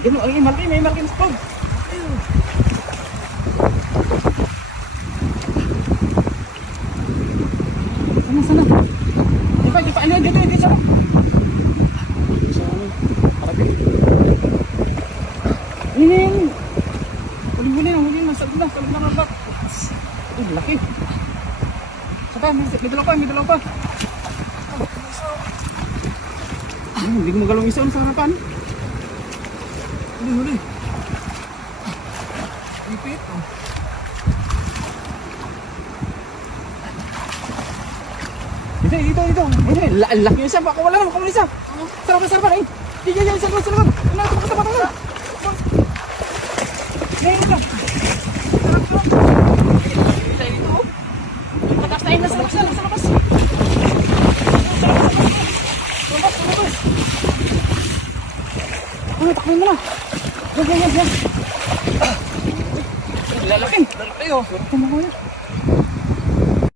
Ganun, ay, malaki, may malaki na spog. Ayun. Sana. Di pa, ano, dito, sana. Ini. Huling na, salog na ng bak. Ay, laki. Saka, may dalaw pa. Hindi ko magalong isa sa harapan. Huli. Ipit. Dito. Ayun, laki yung isa. Baka wala naman isa. Sarapan. Ay, yan, sarapan. Ano, tapos. Ngayon ka. Mataas na yun, nasa labas. Lumabas. Ano, takbo mo na. Yan. Lalaki oh. Ito mo ko yan.